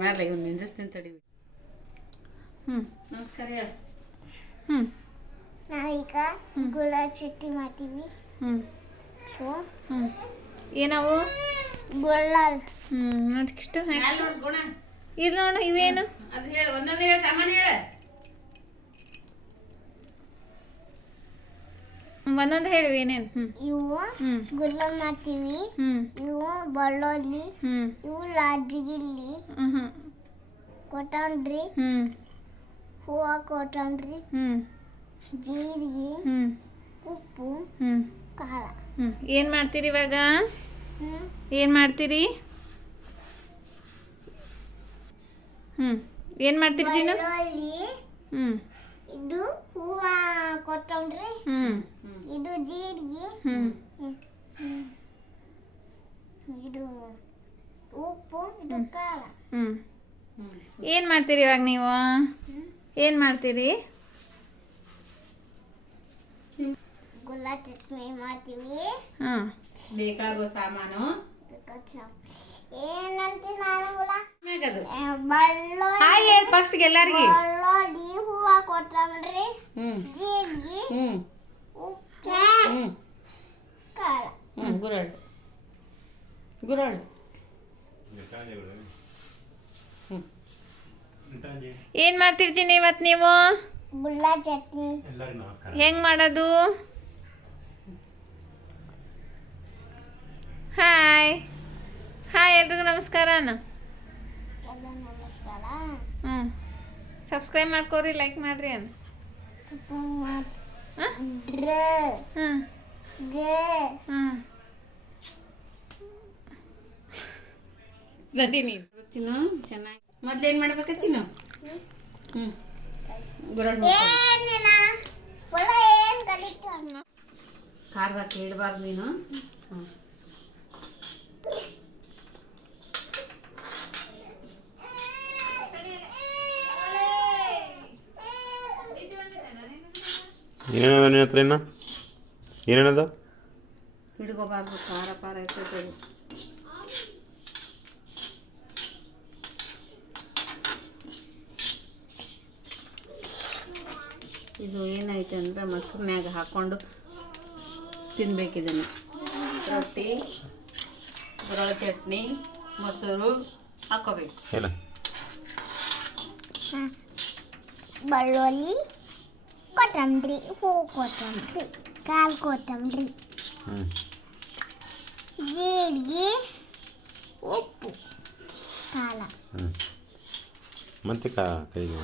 ಮಾಡ್ಲಿ ಇವ್ನು ನಿಂದಿಸ್ತೀನಿ ತಡಿ. ಹ್ಞೂ ನಮಸ್ಕಾರ ಹೇಳ. ಹ್ಞೂ ನಾವೀಗ ಗುಲಾಬ್ ಚಟ್ನಿ ಮಾಡ್ತೀವಿ. ಹ್ಞೂ ಸೊ ಹ್ಞೂ ಏನವು? ಗುಲಾಲ್ ಹ್ಞೂ ಅದಕ್ಕಿಷ್ಟು ಇದು ನೋಡು ಇವೇನು? ಅದು ಹೇಳು ಒಂದೊಂದು ಹೇಳು ಸಾಮಾನು ಹೇಳ. ಒಂದೊಂದು ಹೇಳು ಏನೇನು? ಹ್ಞೂ ಇವು ಗುಲಾಬ್ ಮಾಡ್ತೀವಿ ಹ್ಞೂ ಇವು ಬಳ್ಳೋಲಿ ಹ್ಞೂ ಇವು ಲಾಜಿಗಿಲ್ಲಿ ಹ್ಞೂ ಹ್ಞೂ ಕೊತ್ತಂಬರಿ ಹ್ಞೂ ಹೂವು ಕೊತ್ತಂಬರಿ ಹ್ಞೂ ಜೀರಿಗೆ ಹ್ಞೂ ಉಪ್ಪು ಹ್ಞೂ ಖಾರ. ಹ್ಞೂ ಏನು ಮಾಡ್ತೀರಿ ಇವಾಗ? ಹ್ಞೂ ಏನು ಮಾಡ್ತೀರಿ? ಹ್ಞೂ ಏನು ಮಾಡ್ತೀರಿ ಜೀನು? ಬೆಳ್ಳುಳ್ಳಿ ಹ್ಞೂ ಇದು ಹೂವ ಕೊತ್ತಂಬರಿ ಹ್ಞೂ ಇದು ಜೀರಿಗೆ. ಹ್ಞೂ ಹ್ಮ್. ಇದು ಉಪ್ಪು ಇದು ಖಾರ. ಹ್ಞೂ ಏನು ಮಾಡ್ತೀರಿ ಇವಾಗ ನೀವು? ಏನು ಮಾಡ್ತೀರಿ? ಗುಲಾಬ್ ಚಟ್ನಿ ಮಾಡ್ತೀವಿ. ಹಾಂ ಬೇಕಾಗೋ ಸಾಮಾನು. ಏನಂತ ನಾನು ಕೂಡ? ಮ್ಯಾಗದು ಹಾಯ್ ಹೇಳಿ ಫಸ್ಟ್ಗೆ ಎಲ್ಲಾರ್ಗಿ. ಬೆಳ್ಳುಳ್ಳಿ ಹೂವ ಕೊತ್ತಂಬರಿ ಹ್ಞೂ ಜೀರಿಗೆ. ಹ್ಞೂ ಉಪ್ಪು ಖಾರ ಗುರಳ್ ಗುರಳ್ ಏನು ಮಾಡ್ತೀರಿ ಜೀನಿ ಇವತ್ತು ನೀವು? ಗುಲಾಬ್ ಚಟ್ನಿ. ಹೆಂಗೆ ಮಾಡೋದು? ಹಾಯ್ ಹಾಯ್ ಎಲ್ರಿಗೂ ನಮಸ್ಕಾರ ಅಣ್ಣ ಎಲ್ಲ ನಮಸ್ಕಾರ ಹ್ಞೂ ಸಬ್ಸ್ಕ್ರೈಬ್ ಮಾಡ್ಕೋರಿ ಲೈಕ್ ಮಾಡಿರಿ ಅಣ್ಣ ಹಾಂ ಡ್ರ ಹಾಂ ಗ ಹಾಂ ನಡಿ ನೀನು ಚಿನ್ನು ಚೆನ್ನಾಗಿ ಮೊದ್ಲೇನು ಮಾಡ್ಬೇಕ ಚಿನ್ನು ಹ್ಞೂ ಗುರಳ್ ಏನಿಲ್ಲ ಫುಲ್ಲ ಏನ್ ಕಲಿತ ಖಾರದಾಗ ಇಡಬಾರ್ದು ನೀನು ಹ್ಞೂ ಏನೇನದ ನಿನ್ನ ಹತ್ರ ಇನ್ನು ಏನೇನದ ಹಿಡ್ಕೋಬಾರ್ದು ಖಾರ ಪಾರ ಇರ್ತೈತೆ ಅದು. ಇದು ಏನೈತೆ ಅಂದ್ರೆ ಮೊಸರಿನ್ಯಾಗ ಹಾಕ್ಕೊಂಡು ತಿನ್ಬೇಕು ಇದನ್ನು ರೊಟ್ಟಿ ಗುರಳ ಚಟ್ನಿ ಮೊಸರು ಹಾಕೋಬೇಕು. ಇಲ್ಲ ಬೆಳ್ಳುಳ್ಳಿ. ಕೊತ್ತಂಬರಿ ಹೂ ಕೊತ್ತಂಬರಿ ಕಾಲು ಕೊತ್ತಂಬರಿ ಹ್ಞೂ ಜೀರಿಗೆ ಉಪ್ಪು ಕಾಲ. ಹ್ಞೂ ಮತ್ತೆ ಕಾ ಕೈಗೆ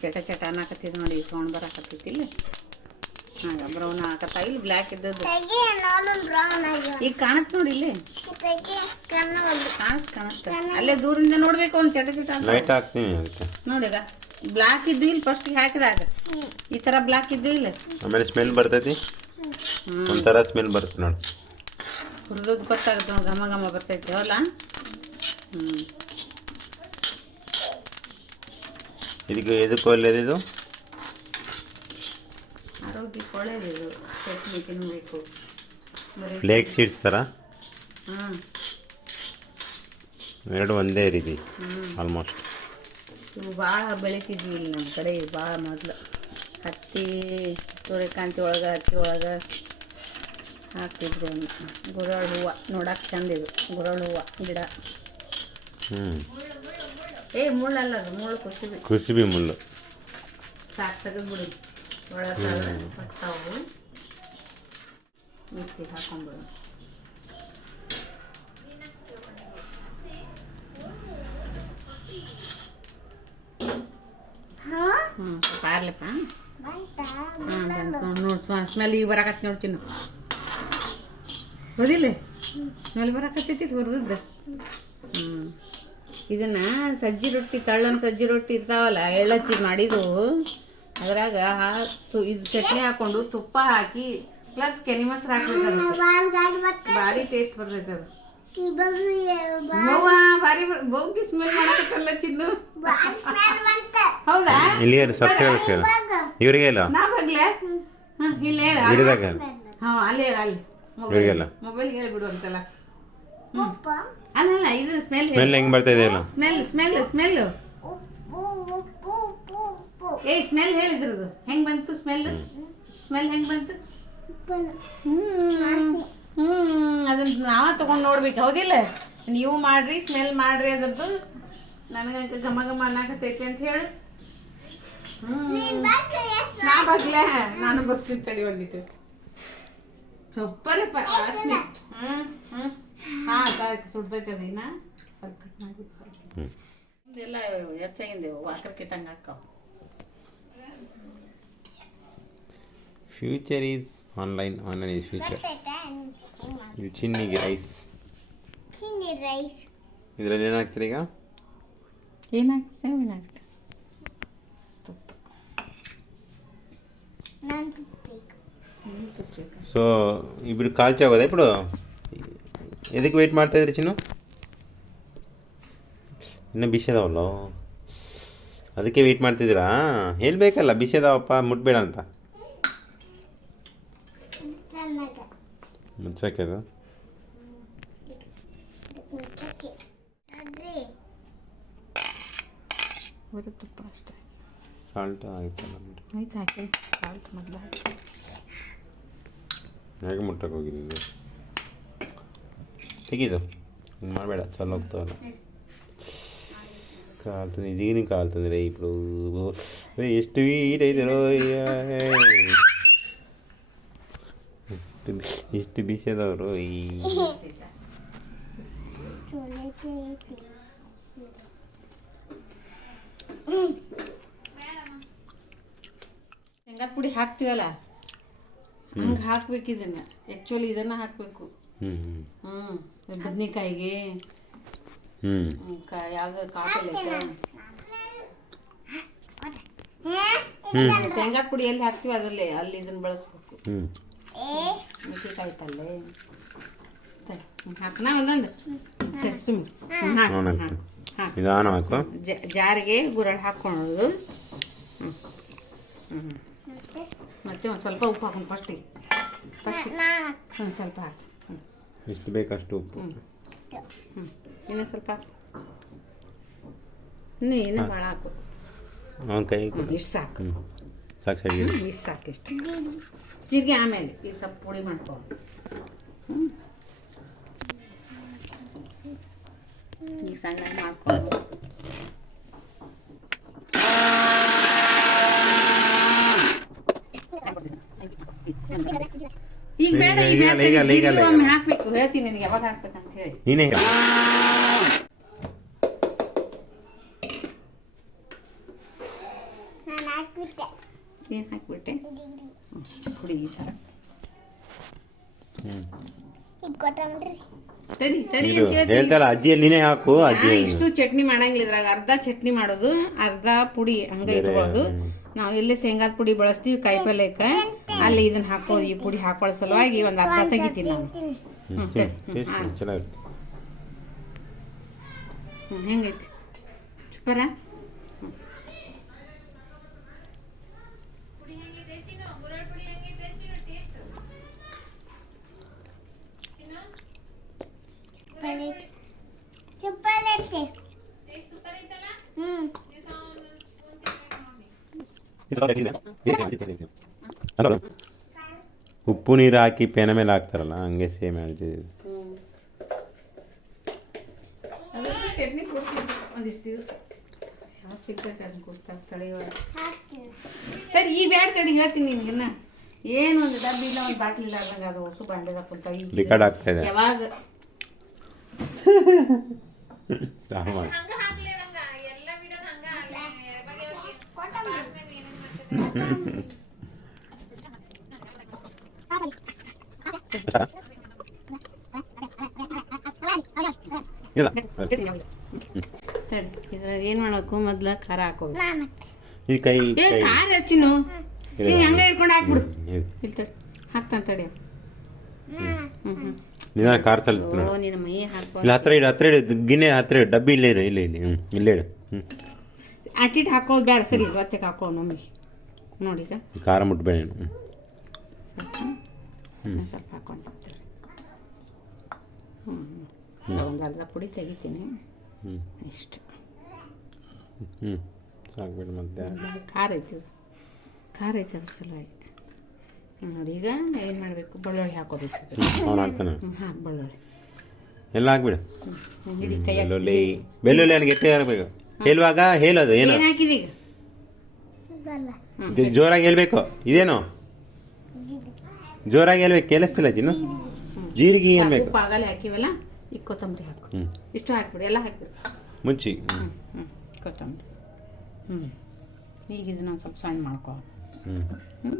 ಚಟ ಚಟ ಅನ್ನಕತ್ತಿದ್ ನೋಡಿ ಸೌಂಡ್ ಬರಾಕತ್ತೈತಿ ಇಲ್ಲಿ. ಹಾಂ ಬ್ರೌನ್ ಹಾಕತ್ತ ಇಲ್ಲಿ ಬ್ಲ್ಯಾಕ್ ಇದ್ದದ್ದು. ತೆಗಿ ನೋಡು ಬ್ರೌನ್ ಆಗಿ. ಈಗ ಕಾಣತ್ ನೋಡಿ ಇಲ್ಲಿ. ಅಲ್ಲೇ ದೂರಿಂದ ನೋಡ್ಬೇಕು ಒಂದು ಚಟ ಚಟ ನೋಡಿದ ಲೈಟ್ ಹಾಕ್ತೀನಿ ಅದಕ್ಕೆ. ನೋಡಿಗ ಬ್ಲಾಕ್ ಇದ್ದು ಇಲ್ಲಿ ಫಸ್ಟ್ ಹಾಕಿದಾಗ. ಈ ತರ ಬ್ಲಾಕ್ ಇದ್ದು ಇಲ್ಲ? ಆಮೇಲೆ ಸ್ಮೆಲ್ ಬರ್ತೈತಿ? ಹ್ಞೂ ಒಂಥರ ಸ್ಮೆಲ್ ಬರುತ್ತೆ ನೋಡಿ. ಹುರಿದ್ ಗೊತ್ತಾಗುತ್ತೆ ನೋಡಿ ಘಮ ಘಮ ಬರ್ತೈತಿ ಅಲ್ಲ? ಹ್ಞೂ ಇದಕ್ಕೆ ಎದಕ್ಕೆ ಒಳ್ಳೇದು ಇದು? ಆರೋಗ್ಯಕ್ಕೆ ಒಳ್ಳೇದು ಇದು. ಚಟ್ನಿ ತಿನ್ನಬೇಕು ಸೀಡ್ಸ್ ಥರ ಎರಡು ಒಂದೇ ರೀತಿ ಆಲ್ಮೋಸ್ಟ್ ಇವು ಭಾಳ ಬೆಳಿತಿದ್ವಿ ಇಲ್ಲಿ ನಮ್ಮ ಕಡೆ ಭಾಳ ಮೊದಲು. ಹತ್ತಿ ಸೂರ್ಯಕಾಂತಿ ಒಳಗೆ ಹತ್ತಿ ಒಳಗೆ ಹಾಕ್ತಿದ್ರು ಗುರಳ್ ಹೂವು ನೋಡಕ್ಕೆ ಚಂದ ಇದು. ಗುರಳ್ ಹೂವು ಗಿಡ. ಹ್ಞೂ ಏ ಮುಳ್ಳಲ್ಲ ಅದು ಮುಳ್ಳು ಕುಸಿಬಿ. ಕುಸಿಬಿ ಮುಳ್ಳು. ಸಾಕು ತೆಗೆದ್ಬಿಡಿ. ಒಳಗೆ ಬರ್ತಾವು ಮಿಕ್ಸಿಗೆ ಹಾಕೊಂಡ್ಬಿಡು ಹಾ ಬಂತಾ? ಹಾಂ ನೋಡಿ ಸ್ಮೆಲ್ ಈಗ ಬರಕತ್ತೆ ನೋಡಿ ಚಿನ್ನು. ಹೌದಿಲ್ಲ ಸ್ಮೆಲ್ ಬರಕತ್ತೈತಿ ಹುರಿದದ್ದು ಹ್ಞೂ ಇದನ್ನ ಸಜ್ಜಿ ರೊಟ್ಟಿ ತಳ್ಳನ ಸಜ್ಜಿ ರೊಟ್ಟಿ ಇರ್ತಾವಲ್ಲ ಎಳ್ಳಚ್ಚಿ ಮಾಡಿದ್ದು. ಅದ್ರಾಗ ಇದು ಚಟ್ನಿ ಹಾಕೊಂಡು ತುಪ್ಪ ಹಾಕಿ ಪ್ಲಸ್ ಕೆನೆ ಮೊಸರು ಹಾಕ್ಬೇಕು ಭಾರಿ ಟೇಸ್ಟ್ ಬರ್ತೈತೆ ಅದು. ಬಹು ಭಾರಿ ಬಹುಗಿ ಸ್ಮೆಲ್ ಮಾಡಕತ್ತಲ್ಲ ಚಿನ್ನು. ಹೌದಾ? ಇಲ್ಲಿ ಇವರಿಗೆ ಇಲ್ಲ ನಾ ಇಲ್ಲಿ ಹೇಳ ಹಾಂ ಅಲ್ಲಿ ಹೇಳ ಅಲ್ಲಿ. ಇವ್ರಿಗೆಲ್ಲ? ಮೊಬೈಲ್ ಹೇಳ್ಬಿಡು ಅಂತಲ್ಲ. ಉಪ್ಪು? ಅಲ್ಲ ಅಲ್ಲ ಇದು ಸ್ಮೆಲ್ ಸ್ಮೆಲ್ ಹೆಂಗೆ ಬರ್ತಾ ಇದೆಯಲ್ಲ ಸ್ಮೆಲ್ ಸ್ಮೆಲ್ ಸ್ಮೆಲ್ ಏ ಸ್ಮೆಲ್ ಹೇಳಿದ್ರದು ಹೆಂಗ್ ಬಂತು ಸ್ಮೆಲ್ ಸ್ಮೆಲ್ ಹೆಂಗ್ ಬಂತು? ಹ್ಮ್. ಹ್ಮ್. ಅದನ್ನ ನಾವ ತಗೊಂಡ್ ನೋಡ್ಬೇಕು ಹೌದಿಲ್ಲ? ನೀವು ಮಾಡ್ರಿ ಸ್ಮೆಲ್ ಮಾಡ್ರಿ ಅದ್ರದ್ದು. ನನಗ ಘಮ ಘಮ ಅನ್ನಕತೈತಿ ಅಂತ ಹೇಳಿ. ನಾ ಬರ್ಲೆ ನಾನು ಬರ್ತೀನಿ ತಡಿ ಒಂದಿಟ್ಟು ಸೊಪ್ಪರಪ್ಪ ವಾಸನೆ ಹ್ಮ್ ಹ್ಮ್. ಹಾ ತಾಕ್ ಸುಡ್ತೈತೆ ಅದಿನ್ನ ಎಲ್ಲ ಇದೆಲ್ಲ ವಾಟರ್ ಕಿಟ್ಟಂಗೆ ಹಾಕಾವ. Future is online online is future ಇದು ಚಿನ್ನಿಗೆ ರೈಸ್ ಚಿನ್ನಿ ರೈಸ್ ಇದರಲ್ಲಿ ಏನಾಗ್ತೀರಿ ಈಗ ಏನಾಗ್ತದೆ ಏನಾಗ್ತದೆ ತುಪ್ಪ ನಾನು ತುಪ್ಪಬೇಕು ಹ್ಮ್, ತುಪ್ಪ ಬೇಕಾ? ಸೊ ఇప్పుడు కాల్చావు కదా ఇప్పుడు ಎದಕ್ಕೆ ವೆಯ್ಟ್ ಮಾಡ್ತಾ ಇದ್ರಿ ಚಿನ್ನು ಇನ್ನೂ ಬಿಸಿ ಅದಾವಲ್ಲ ಅದಕ್ಕೆ ವೆಯ್ಟ್ ಮಾಡ್ತಿದ್ದೀರಾ ಹೇಳ್ಬೇಕಲ್ಲ ಬಿಸಿ ಅದಾವಪ್ಪ ಮುಟ್ಬೇಡ ಅಂತ ಚೆನ್ನಾಗ ಮುಚ್ಚಕ್ಕೆ ಅದು ಮುಚ್ಚಕ್ಕೆ ಅದ್ರಿ ಬರೀ ತುಪ್ಪ ಅಷ್ಟೇ ಸಾಲ್ಟ್ ಆಯ್ತಲ್ಲ ಆಯ್ತು ಹಾಕಿ ಸಾಲ್ಟ್ ಮೊದಲು ಹಾಕಿ ಹೇಗೆ ಮುಟ್ಟಕ್ಕೆ ಹೋಗಿದ್ದು ತೆಗೀದು ಹಿಂಗೆ ಮಾಡಬೇಡ ಚಲೋ ಹೋಗ್ತಾವಲ್ಲ ಕಾಲ್ತದೆ ಇದೀನಿ ಕಾಲ್ತಂದ್ರೆ ఇప్పుడు ಏ, ಎಷ್ಟು ವೀಟ್ ಎಷ್ಟು ಬಿ- ಎಷ್ಟು ಬಿಸಿ ಅದಾವರು ಈ ಶೇಂಗಾ ಶೇಂಗಾದ ಪುಡಿ ಹಾಕ್ತೀವಲ್ಲ? ಹಂಗೆ ಹಾಕ್ಬೇಕು ಇದನ್ನ. ಆ್ಯಕ್ಚುಲಿ ಇದನ್ನ ಹಾಕಬೇಕು. ಹ್ಞೂ ಬದ್ನಿಕಾಯಿಗೆ. ಹ್ಞೂ ಯಾವ್ದು ಕಾಪಲ್ ಶೇಂಗಾ ಪುಡಿ ಎಲ್ಲಿ ಹಾಕ್ತೀವಿ ಅದರಲ್ಲಿ ಅಲ್ಲಿ ಇದನ್ನ ಬಳಸ್ಬೇಕು. ಹ್ಞೂ ಏ ಮೆಣಸಿನ್ಕಾಯಿ ಪಲ್ಲೆ ಸರಿ ಹಾಕೋಣ ಒಂದೊಂದು. ಸರಿ ಸುಮ್ಮನೆ. ಹಾಕಿ. ನಿಧಾನ ಜಾರಿಗೆ ಗುರಳ್ ಹಾಕ್ಕೊಳ್ಳೋದು. ಹ್ಞೂ ಹ್ಞೂ ಮತ್ತೆ? ಒಂದು ಸ್ವಲ್ಪ ಉಪ್ಪು ಹಾಕೊಂಡು ಫಸ್ಟಿಗೆ ಫಸ್ಟ್ ನಾನು ಒಂದು ಸ್ವಲ್ಪ ಹಾಕಿ. ಹ್ಞೂ ಎಷ್ಟು ಬೇಕಷ್ಟು ಉಪ್ಪು. ಹ್ಞೂ ಇನ್ನೂ ಸ್ವಲ್ಪ ಇನ್ನೂ ಇನ್ನೂ ಭಾಳ ಹಾಕು. ಇಷ್ಟು ಸಾಕು. ಸಾಕು ಸರಿ ಹ್ಞೂ ಇಷ್ಟು ಸಾಕು ಜೀರಿಗೆ ಆಮೇಲೆ ಈ ಸ್ವಲ್ಪ ಪುಡಿ ಮಾಡ್ಕೊ ಈಗ ಸಣ್ಣ ಮಾಡ್ಕೊ ಈಗ ಬೇಡ ಈಗ ಈಗ ಈಗ ಈಗ ಈಗ. ಒಮ್ಮೆ. ಹಾಕ್ಬೇಕು. ಹೇಳ್ತೀನಿ ನಿನಗೆ ಯಾವಾಗ ಹಾಕ್ಬೇಕಂತ ಹೇಳಿ. ನೀನೇ ಹೇಳು. ನಾನು ಹಾಕ್ಬಿಟ್ಟೆ. ಏನು ಹಾಕ್ಬಿಟ್ಟೆ ಪುಡಿ ಈ ಥರ ತಡಿ ತಡಿ ಇದು ಅಂತ ಹೇಳ್ತೀನಿ. ಹೇಳ್ತಾರ ಅಜ್ಜಿಯಲ್ಲಿ ನೀನೇ ಹಾಕು ಅಜ್ಜಿ ಆ, ಇಷ್ಟು ಚಟ್ನಿ ಮಾಡಂಗಿಲ್ಲ ಇದ್ರಾಗ ಅರ್ಧ ಚಟ್ನಿ ಮಾಡೋದು ಅರ್ಧ ಪುಡಿ ಹಂಗ ಇಟ್ಕೊಳ್ಳೋದು ಹ್ಮ್. ನಾವು ಎಲ್ಲೇ ಶೇಂಗಾದ ಪುಡಿ ಬಳಸ್ತೀವಿ ಕಾಯಿ ಪಲ್ಯಕ್ಕೆ ಅಲ್ಲಿ ಇದನ್ನ ಹಾಕೋದು ಈ ಪುಡಿ ಹಾಕೊಳ್ಳೋ ಸಲುವಾಗಿ ಒಂದು ಅರ್ಧ ತೆಗಿತೀನಿ ನಾನು ಸರಿ ಹ್ಞೂ ಟೇಸ್ಟ್ ಚೆನ್ನಾಗಿರುತ್ತೆ ಹ್ಞೂ ಹೆಂಗೈತಿ ಸೂಪರ ಪಲೇಟ್ ಚಪ್ಪಲೈತೆ ಹ್ಮ್ ಅಲ್ಲ, ಉಪ್ಪು ನೀರು ಹಾಕಿ ಪೆನ ಮೇಲೆ ಹಾಕ್ತಾರಲ್ಲ ಹಂಗೆ ಸೇಮ್ ಹೇಳ್ತಿದ್ದು ಚಟ್ನಿ ಕೊಡ್ತೀನಿ ಒಂದಿಷ್ಟು ದಿವಸ ಯಾವ ಸಿಗ್ತೈತೆ ಅದನ್ನ ಕೊಡ್ತಾರೆ ತಡೆಯುವ ಹಾಕ್ತೀನಿ ತಡಿ ಈ ಬ್ಯಾಡ ತಡಿ ಹೇಳ್ತೀನಿ ನಿನ್ಗೆ ಏನು ಒಂದು ಡಬ್ಬಿ ಇಲ್ಲ ಒಂದು ಬಾಟ್ಲಿ ಇಲ್ಲ ಅದಂಗೆ ಅದು ಹೊಸ ಬಾಂಡೆದಾಗ ಹಾಕೊಂತ ಲಿಕಾರ್ಡ್ ಆಗ್ತಾ ಇದೆ ಯಾವಾಗ ಸಾಮಾನು ಇಲ್ಲ. ಇದ್ರಾಗ ಏನು ಮಾಡಬೇಕು? ಮೊದ್ಲ ಖಾರ ಹಾಕೋಬೇಕು ನಾನು ಈ ಕೈ ಏ ಕೈ. ಖಾರ ಹಚ್ಚಿನು ಇಲ್ಲ. ನೀ ಹಂಗೆ ಇಟ್ಕೊಂಡು ಹಾಕ್ಬಿಡು. ಹ್ಮ್. ಇಲ್ಲಿ ತಡಿ ಹಾಕ್ತಾನೆ ತಡಿ. ಹ್ಞೂ ಹ್ಞೂ ನಿಧಾನ ಕಾರ್ ತಲ್ಪ ಓ ನೋಡು ನಿನ್ನ ಮೈ ಹಾಕೋ ಇಲ್ಲ ಹತ್ರ ಇಡು ಹತ್ರ ಇಡು. ಗಿನ್ನೆ ಹತ್ರ ಇಡು. ಡಬ್ಬಿ ಇಲ್ಲೇ ಇಡು ಇಲ್ಲೇ ಇಲ್ಲಿ ಹ್ಞೂ ಇಲ್ಲೇ ಇಡು. ಹ್ಞೂ ಅಟ್ಟಿಟ್ಟು ಹಾಕೊಳ್ಳೋದು ಬೇಡ. ಸರಿ ಒತ್ತಿಗೆ ಹಾಕೊಳ್ಳೋ ನಮಗೆ ನೋಡಿ ಖಾರ ಮುಟ್ಬೇಡ ಹ್ಮ್. ಹ್ಞೂ ಸ್ವಲ್ಪ ಹಾಕೊಂಡು ಹ್ಞೂ ಒಂದು ಅರ್ಧ ಪುಡಿ ತೆಗಿತೀನಿ. ಹ್ಞೂ ಇಷ್ಟು. ಹ್ಞೂ ಸಾಕ್ಬೇಡ ಮತ್ತೆ. ಖಾರ ಐತಿ ಖಾರ ಐತಿ ಅದ್ರ ಸಲುವಾಗಿ. ನೋಡಿ ಈಗ ಏನು ಮಾಡಬೇಕು? ಬೆಳ್ಳುಳ್ಳಿ ಹಾಕೋಬೇಕು. ಅವ್ನು ಹಾಕ್ತಾನೆ ಹಾಕಿ ಬೆಳ್ಳುಳ್ಳಿ ಎಲ್ಲ ಹಾಕ್ಬಿಡು. ಹ್ಮ್, ಹಿಡಿ ಕೈ ಬೆಳ್ಳುಳ್ಳಿ ಬೆಳ್ಳುಳ್ಳಿ ನನಗೆ ಗಟ್ಟಿ ಇರಬೇಕು ಹೇಳುವಾಗ ಹೇಳೋದು ಏನು? ಏನು ಹಾಕಿದಿ ಈಗ? ಜೊ- ಜೋರಾಗಿ ಹೇಳ್ಬೇಕು. ಇದೇನು? ಜೋರಾಗಿ ಹೇಳ್ಬೇಕು. ಕೇಳಿಸ್ತಿಲ್ಲ ಚಿನ್ನು ಜೀರಿಗೆ ಹೇಳ್ಬೇಕು ಉಪ್ಪು ಆಗಲೇ ಹಾಕಿವಲ್ಲ? ಈಗ ಕೊತ್ತಂಬರಿ ಹಾಕು. ಹ್ಞೂ ಇಷ್ಟು ಹಾಕ್ಬಿಡಿ ಎಲ್ಲ ಹಾಕ್ಬಿಡಿ. ಮುಚ್ಚಿ ಹ್ಞೂ ಹ್ಞೂ ಕೊತ್ತಂಬರಿ. ಹ್ಞೂ ಈಗ ಇದನ್ನ ಸ್ವಲ್ಪ ಸಣ್ಣ ಮಾಡ್ಕೊ. ಹ್ಞೂ ಹ್ಞೂ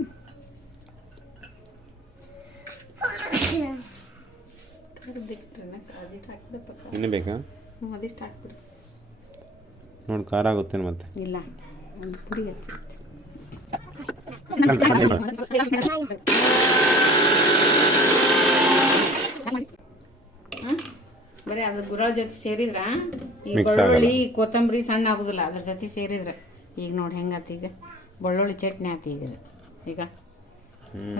ಅದಿಷ್ಟು ಹಾಕ್ಬಿಡಪ್ಪ ಇನ್ನೂ ಬೇಕಾ? ನೋಡಿ ಖಾರ ಆಗುತ್ತೆ ಮತ್ತೆ? ಇಲ್ಲ. ಒಂದು ಪುಡಿ? ಬರೀ ಅದ್ರ ಗುರ ಜೊತೆ ಸೇರಿದ್ರ? ಈ ಬೆಳ್ಳುಳ್ಳಿ ಕೊತ್ತಂಬರಿ ಸಣ್ಣ ಆಗುದಿಲ್ಲ ಅದ್ರ ಜೊತೆ ಸೇರಿದ್ರ. ಈಗ ನೋಡಿ ಹೆಂಗಾತ ಈಗ? ಬೆಳ್ಳುಳ್ಳಿ ಚಟ್ನಿ ಆತ ಈಗ. ಈಗ?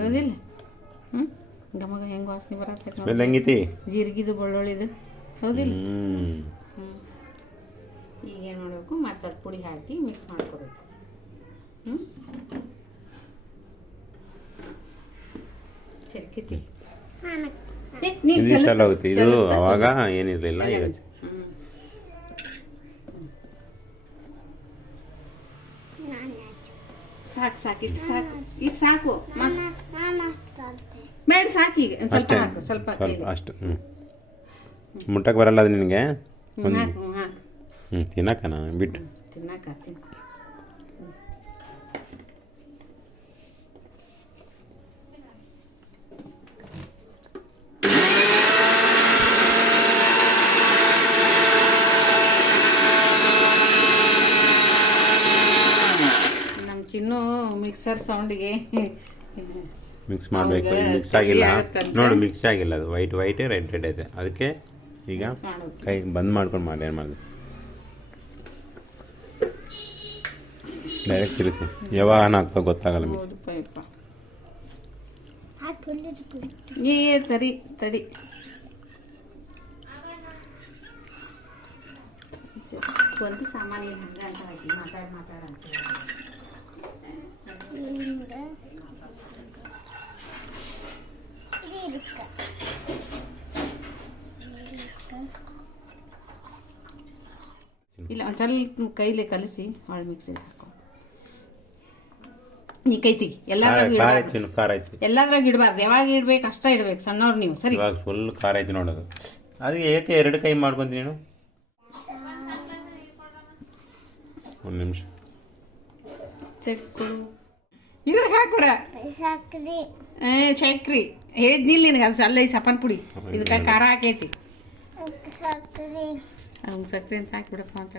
ಹೌದಿಲ್ಲ? ಹ್ಞೂ ಗಮಗ ಹೆಂಗೆ ವಾಸನೆ ಬರತ್ತೈತೆ ನೋಡಿ ಬೆಲ್ಲ ಹೆಂಗೈತಿ ಜೀರಿಗೆದು ಬೆಳ್ಳುಳ್ಳಿದು. ಹೌದಿಲ್ಲ? ಹ್ಞೂ ಹ್ಞೂ ಈಗ ಏನು ಮಾಡಬೇಕು? ಮತ್ತೆ ಅದು ಪುಡಿ ಹಾಕಿ ಮಿಕ್ಸ್ ಮಾಡ್ಕೋಬೇಕು. ಹ್ಞೂ ಚರ್ಕಿತಿ ಇದು ಅವಾಗ ಏನಿರಲಿಲ್ಲ ಈಗ. ಸಾಕು ಸಾಕು ಇಟ್ಟು ಸಾಕು. ಇಟ್ಟು ಸಾಕು. ಮ- ಸಾಕಿ ಈಗ. ಒಂದ್ ಸ್ವಲ್ಪ ಅಷ್ಟೇ. ಹಾಕು ಸ್ವಲ್ಪ ಸ್ವಲ್ಪ ಅಷ್ಟು ಹ್ಞೂ ಮುಟ್ಟಕ್ಕೆ ಬರಲ್ಲ ಅದು ನಿನಗೆ? ಒಂದು ಹಾಕು ಹ್ಞೂ ಹಾಕು. ಹ್ಞೂ ತಿನ್ನಕನ ಬಿಟ್ಟು. ತಿನ್ನಕ್ಕೆ ಹಾಕ್ತೀನಿ ನಮ್ಮ ಚಿನ್ನು ಮಿಕ್ಸರ್ ಸೌಂಡಿಗೆ ಮಿಕ್ಸ್ ಮಾಡಬೇಕು ಮಿಕ್ಸ್ ಆಗಿಲ್ಲ. ನೋಡು ಮಿಕ್ಸ್ ಆಗಿಲ್ಲ ಅದು. ವೈಟ್ ವೈಟೇ ರೆಡ್ ರೆಡ್ ಐತೆ ಅದಕ್ಕೆ ಈಗ ಕೈ ಬಂದ್ ಮಾಡ್ಕೊಂಡು ಮಾಡಿ ಏನು ಮಾಡಿದೆ? ಡೈರೆಕ್ಟ್ ತಿಳಿಸಿ ಯಾವಾಗ ಹಾಕ್ತಾ ಗೊತ್ತಾಗಲ್ಲ ಮಿಕ್ಸ್ ಏ ತಡಿ ತಡಿ. ಒಂದು ಸಾಮಾನು ಏನು ಹಂಗ ಅಂತ ಹಾಕಿ ಮಾತಾಡಿ ಮಾತಾಡ ಇಲ್ಲ ಸ್ವಲ್ಪ ಕೈಲೇ ಕಲಸಿ ಒಳ್ಳೆ ಮಿಕ್ಸಿಗೆ ಹಾಕೋ. ನೀ ಕೈ ಎಲ್ಲದ್ರಾಗ ಖಾರ ಎಲ್ಲಾದ್ರಾಗ ಖಾರ ಇಡಬಾರ್ದು. ಐತಿ ಎಲ್ಲಾದ್ರಾಗ ಇಡಬಾರ್ದು. ಯಾವಾಗ ಇಡ್ಬೇಕು ಅಷ್ಟ ಇಡ್ಬೇಕು. ಸಣ್ಣವ್ರು ನೀವು ಸರಿ? ಇವಾಗ ಫುಲ್ ಖಾರ ಐತಿ ನೋಡೋದು ಅದಕ್ಕೆ ಏಕೆ ಎರಡು ಕೈ ಮಾಡ್ಕೊಂತೀನಿ ನೀನು? ಒಂದು ನಿಮಿಷ. ತೆಕ್ಕು ಇದ್ರಾಗ ಹಾಕ್ಬಿಡ. ಹಾಕಿದೆ ಚಕ್ರಿ. ಹೇಳಿದ್ನಿಲ್ಲ ನಿನಗೆ ಅದು ಅಲ್ಲ ಈ ಸಪ್ಪನ್ ಪುಡಿ. ಇದಕ್ಕೆ ಖಾರ ಹಾಕೈತಿ. ಅವ್ನು ಸಕ್ರೆ ಅಂತ ಹಾಕ್ಬಿಡಪ್ಪ ಅಂತ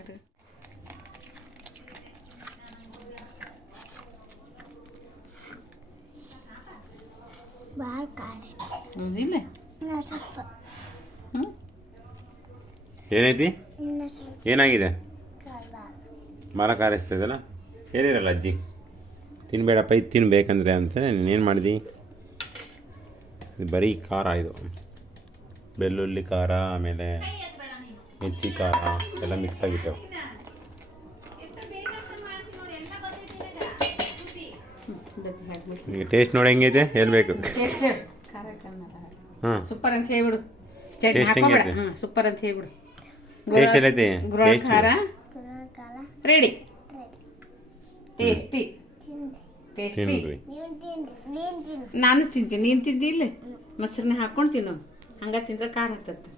ಏನೈತಿ? ಏನಾಗಿದೆ? ಖಾರ. ಮರ ಕಾರಿಸ್ತದಲ್ಲ ಹೇಳಿರಲ್ಲ ಅಜ್ಜಿ. ತಿನ್ಬೇಡಪ್ಪ ಇದು ತಿನ್ಬೇಕಂದ್ರೆ ಅಂತ ನೀನೇನು ಮಾಡಿದಿ? ಇದು ಬರೀ ಖಾರ ಇದು. ಬೆಳ್ಳುಳ್ಳಿ ಖಾರ ಆಮೇಲೆ ಮಿರ್ಚಿ ಖಾರ ಎಲ್ಲ ಮಿಕ್ಸ್ ಹಾಕ್ಬಿಟ್ಟು ಈಗ ಟೇಸ್ಟ್ ನೋಡಿ ಹೆಂಗೈತೆ? ಹೇಳ್ಬೇಕು. ಹಾಂ. ಸೂಪರ್ ಅಂತ ಹೇಳ್ಬಿಡು. ಚಟ್ನಿ ಹಾಕೋಬೇಡ? ಹ್ಞೂ ಸೂಪರ್ ಅಂತ ಹೇಳ್ಬಿಡು. ಬಿಡು ಟೇಸ್ಟ್ ಗುರಳ Taste? ಖಾರ? ರೆಡಿ ಟೇಸ್ಟಿ ಟೇಸ್ಟಿ ತಿನ್ರಿ. ನೀನು ತಿಂತೀನಿ. ನೀನು ತಿಂದಿಲ್ಲ ಮೊಸರನ್ನ ಹಾಕೊಂಡು ತಿನ್ನು. ಹಂಗ ತಿಂದ್ರೆ ಖಾರ ಹತ್ತತ್ತೆ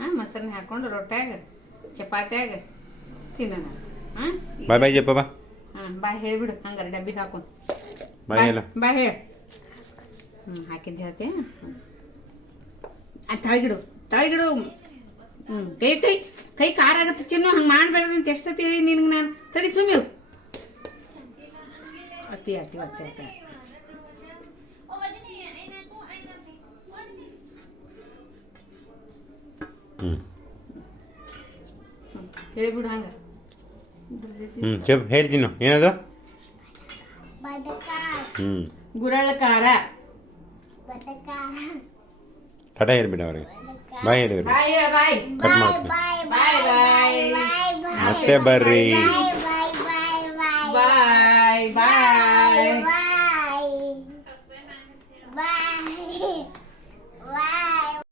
ಹಾಂ ಮೊಸರನ್ನ ಹಾಕೊಂಡು ರೊಟ್ಯಾಗ ಚಪಾತ್ಯಾಗ ತಿನ್ನೋಣ ಹಾಂ? ಬಾಯ್ ಬಾಯ್ ಜಪ್ಪ ಬಾ. ಹಾಂ ಬಾಯ್ ಹೇಳಿಬಿಡು. ಹಂಗಾರೆ ಡಬ್ಬಿಗೆ ಹಾಕೊಂಡು ಬಾಯ್ ಹೇಳ. ಬಾಯ್ ಹೇಳು. ಹ್ಞೂ ಹಾಕಿದ್ದು ಹೇಳ್ತೆ. ಆ ತಳಗಿಡು. ತಳಗಿಡು. ಹ್ಞೂ ಕೈ ಕೈ ಕೈ ಖಾರ ಆಗತ್ತೆ ಚಿನ್ನು. ಹಂಗೆ ಅಂತ ಎಷ್ಟು ಸತಿ ನಿನಗೆ ನಾನು. ತಡಿ ಸುಮ್ಮಿರು ಅತ್ತಿ ಅತ್ತಿ ಅತ್ತಿ ಅತ್ತ. ಹೇಳ್ಬಿಡು ಹಂಗೆ. ಹ್ಞೂ ಚಪ್ ಹೇಳ್ತೀನಿ ಏನದು ಹ್ಞೂ ಗುರಳ ಬಾಯ್ ಮತ್ತೆ ಬರ್ರಿ. ಬಾಯ್ ಬಾಯ್.